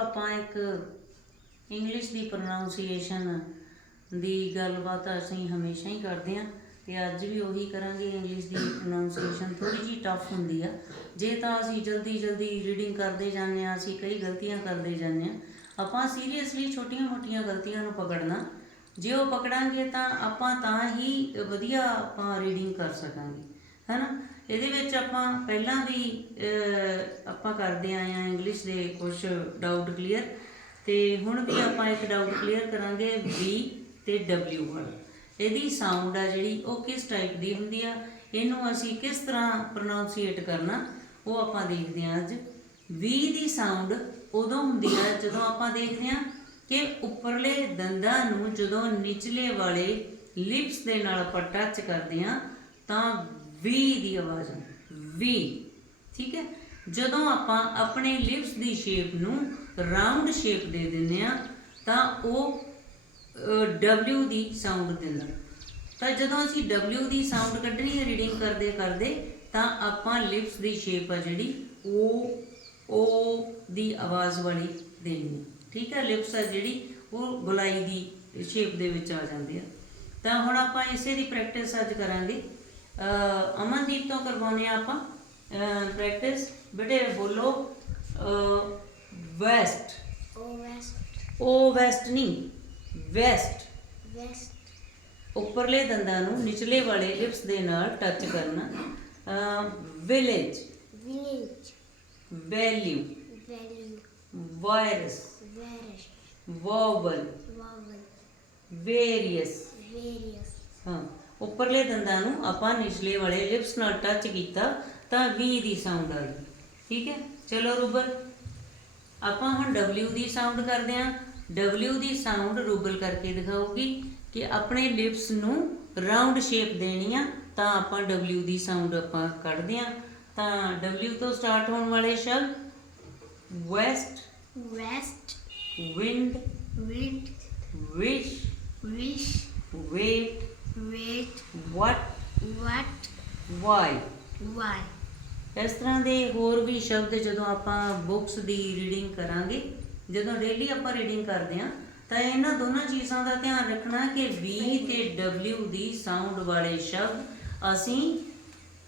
ਆਪਾਂ ਇੱਕ ਇੰਗਲਿਸ਼ ਦੀ ਪ੍ਰੋਨਾਂਸੀਏਸ਼ਨ ਦੀ ਗੱਲਬਾਤ ਅਸੀਂ ਹਮੇਸ਼ਾ ਹੀ ਕਰਦੇ ਹਾਂ ਤੇ ਅੱਜ ਵੀ ਉਹੀ ਕਰਾਂਗੇ। ਇੰਗਲਿਸ਼ ਦੀ ਪ੍ਰੋਨਾਂਸੀਏਸ਼ਨ ਥੋੜੀ ਜਿਹੀ ਟਫ ਹੁੰਦੀ ਆ। ਜੇ ਤਾਂ ਅਸੀਂ ਜਲਦੀ ਰੀਡਿੰਗ ਕਰਦੇ ਜਾਂਦੇ ਹਾਂ, ਅਸੀਂ ਕਈ ਗਲਤੀਆਂ ਕਰਦੇ ਜਾਂਦੇ ਹਾਂ। ਆਪਾਂ ਸੀਰੀਅਸਲੀ ਛੋਟੀਆਂ ਮੋਟੀਆਂ ਗਲਤੀਆਂ ਨੂੰ ਪਕੜਨਾ, ਜੇ ਉਹ ਪਕੜਾਂਗੇ ਤਾਂ ਆਪਾਂ ਤਾਂ ਹੀ ਵਧੀਆ ਆਪਾਂ ਰੀਡਿੰਗ ਕਰ ਸਕਾਂਗੇ, ਹੈ ਨਾ। ਇਹਦੇ ਵਿੱਚ ਆਪਾਂ ਪਹਿਲਾਂ ਵੀ ਆਪਾਂ ਕਰਦੇ ਆਏ ਹਾਂ ਇੰਗਲਿਸ਼ ਦੇ ਕੁਛ ਡਾਊਟ ਕਲੀਅਰ, ਤੇ ਹੁਣ ਵੀ ਆਪਾਂ ਇੱਕ ਡਾਊਟ ਕਲੀਅਰ ਕਰਾਂਗੇ ਵੀ ਤੇ ਡਬਲਿਊ ਵਾਲਾ। ਇਹਦੀ ਸਾਊਂਡ ਆ ਜਿਹੜੀ ਉਹ ਕਿਸ ਟਾਈਪ ਦੀ ਹੁੰਦੀ ਆ, ਇਹਨੂੰ ਅਸੀਂ ਕਿਸ ਤਰ੍ਹਾਂ ਪ੍ਰੋਨਾਂਸੀਏਟ ਕਰਨਾ ਉਹ ਆਪਾਂ ਦੇਖਦੇ ਹਾਂ ਅੱਜ। ਵੀ ਦੀ ਸਾਊਂਡ ਉਦੋਂ ਹੁੰਦੀ ਆ ਜਦੋਂ ਆਪਾਂ ਦੇਖਦੇ ਹਾਂ ਕਿ ਉੱਪਰਲੇ ਦੰਦਾਂ ਨੂੰ ਜਦੋਂ ਨਿਚਲੇ ਵਾਲੇ ਲਿਪਸ ਦੇ ਨਾਲ ਆਪਾਂ ਟੱਚ ਕਰਦੇ ਹਾਂ ਤਾਂ ਵੀ ਦੀ ਆਵਾਜ਼ ਆਉਂਦੀ, ਵੀ। ਠੀਕ ਹੈ। ਜਦੋਂ ਆਪਾਂ ਆਪਣੇ ਲਿਪਸ ਦੀ ਸ਼ੇਪ ਨੂੰ ਰਾਊਂਡ ਸ਼ੇਪ ਦੇ ਦਿੰਦੇ ਹਾਂ ਤਾਂ ਉਹ ਡਬਲਿਊ ਦੀ ਸਾਊਂਡ ਦਿੰਦਾ। ਤਾਂ ਜਦੋਂ ਅਸੀਂ ਡਬਲਿਊ ਦੀ ਸਾਊਂਡ ਕੱਢਣੀ ਹੈ ਰੀਡਿੰਗ ਕਰਦੇ ਕਰਦੇ ਤਾਂ ਆਪਾਂ ਲਿਪਸ ਦੀ ਸ਼ੇਪ ਆ ਜਿਹੜੀ ਉਹ ਦੀ ਆਵਾਜ਼ ਵਾਲੀ ਦੇਣੀ ਹੈ। ਠੀਕ ਹੈ। ਲਿਪਸ ਆ ਜਿਹੜੀ ਉਹ ਗੋਲਾਈ ਦੀ ਸ਼ੇਪ ਦੇ ਵਿੱਚ ਆ ਜਾਂਦੀ ਆ। ਤਾਂ ਹੁਣ ਆਪਾਂ ਇਸੇ ਦੀ ਪ੍ਰੈਕਟਿਸ ਅੱਜ ਕਰਾਂਗੇ। ਅਮਨਦੀਪ ਤੋਂ ਕਰਵਾਉਂਦੇ ਹਾਂ ਆਪਾਂ ਪ੍ਰੈਕਟਿਸ। ਬੇਟੇ ਬੋਲੋ ਵੈਸਟ। ਓ ਵੈਸਟ ਨਹੀਂ, ਵੈਸਟ। ਉੱਪਰਲੇ ਦੰਦਾਂ ਨੂੰ ਨਿਚਲੇ ਵਾਲੇ ਲਿਪਸ ਦੇ ਨਾਲ ਟੱਚ ਕਰਨਾ। Village, value, virus, wobble, various. ਹਾਂ, ਉੱਪਰਲੇ ਦੰਦਾਂ ਨੂੰ ਆਪਾਂ ਨਿਚਲੇ ਵਾਲੇ ਲਿਪਸ ਨਾਲ ਟੱਚ ਕੀਤਾ ਤਾਂ ਵੀ ਦੀ ਸਾਊਂਡ ਆ ਗਈ। ਠੀਕ ਹੈ। ਚਲੋ ਰੂਬਲ, ਆਪਾਂ ਹੁਣ ਡਬਲਿਊ ਦੀ ਸਾਊਂਡ ਕਰਦੇ ਹਾਂ। ਡਬਲਿਊ ਦੀ ਸਾਊਂਡ ਰੂਬਲ ਕਰਕੇ ਦਿਖਾਊਗੀ ਕਿ ਆਪਣੇ ਲਿਪਸ ਨੂੰ ਰਾਊਂਡ ਸ਼ੇਪ ਦੇਣੀ ਆ ਤਾਂ ਆਪਾਂ ਡਬਲਿਊ ਦੀ ਸਾਊਂਡ ਆਪਾਂ ਕੱਢਦੇ ਹਾਂ। ਤਾਂ ਡਬਲਿਊ ਤੋਂ ਸਟਾਰਟ ਹੋਣ ਵਾਲੇ ਸ਼ਬਦ ਵੈਸਟ, ਵਿੰਡ, ਵਿਸ਼, ਵੇਟ, ਵਟ, ਵਾਈ। ਇਸ ਤਰ੍ਹਾਂ ਦੇ ਹੋਰ ਵੀ ਸ਼ਬਦ ਜਦੋਂ ਆਪਾਂ ਬੁੱਕਸ ਦੀ ਰੀਡਿੰਗ ਕਰਾਂਗੇ, ਜਦੋਂ ਡੇਲੀ ਆਪਾਂ ਰੀਡਿੰਗ ਕਰਦੇ ਹਾਂ ਤਾਂ ਇਹਨਾਂ ਦੋਨਾਂ ਚੀਜ਼ਾਂ ਦਾ ਧਿਆਨ ਰੱਖਣਾ ਕਿ ਵੀ ਤੇ ਡਬਲਿਊ ਦੀ ਸਾਊਂਡ ਵਾਲੇ ਸ਼ਬਦ ਅਸੀਂ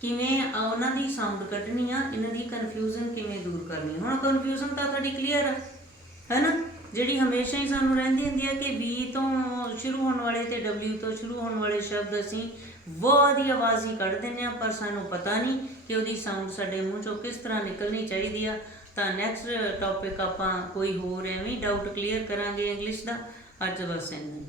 ਕਿਵੇਂ ਉਹਨਾਂ ਦੀ ਸਾਊਂਡ ਕੱਢਣੀ ਆ, ਇਹਨਾਂ ਦੀ ਕਨਫਿਊਜ਼ਨ ਕਿਵੇਂ ਦੂਰ ਕਰਨੀ। ਹੁਣ ਕਨਫਿਊਜ਼ਨ ਤਾਂ ਤੁਹਾਡੀ ਕਲੀਅਰ ਹੈ ਨਾ, ਜਿਹੜੀ ਹਮੇਸ਼ਾ ਹੀ ਸਾਨੂੰ ਰਹਿੰਦੀ ਹੁੰਦੀ ਹੈ ਕਿ ਵੀ ਤੋਂ ਸ਼ੁਰੂ ਹੋਣ ਵਾਲੇ ਤੇ ਡਬਲਿਊ ਤੋਂ ਸ਼ੁਰੂ ਹੋਣ ਵਾਲੇ ਸ਼ਬਦ ਅਸੀਂ ਵਾਹ ਦੀ ਆਵਾਜ਼ ਹੀ ਕੱਢ ਦਿੰਦੇ ਹਾਂ, ਪਰ ਸਾਨੂੰ ਪਤਾ ਨਹੀਂ ਕਿ ਉਹਦੀ ਸਾਊਂਡ ਸਾਡੇ ਮੂੰਹ 'ਚੋਂ ਕਿਸ ਤਰ੍ਹਾਂ ਨਿਕਲਣੀ ਚਾਹੀਦੀ ਆ। ਤਾਂ ਨੈਕਸਟ ਟੌਪਿਕ ਆਪਾਂ ਕੋਈ ਹੋਰ ਐਵੇਂ ਡਾਊਟ ਕਲੀਅਰ ਕਰਾਂਗੇ ਇੰਗਲਿਸ਼ ਦਾ। ਅੱਜ ਬਸ ਇੰਨਾ ਹੀ।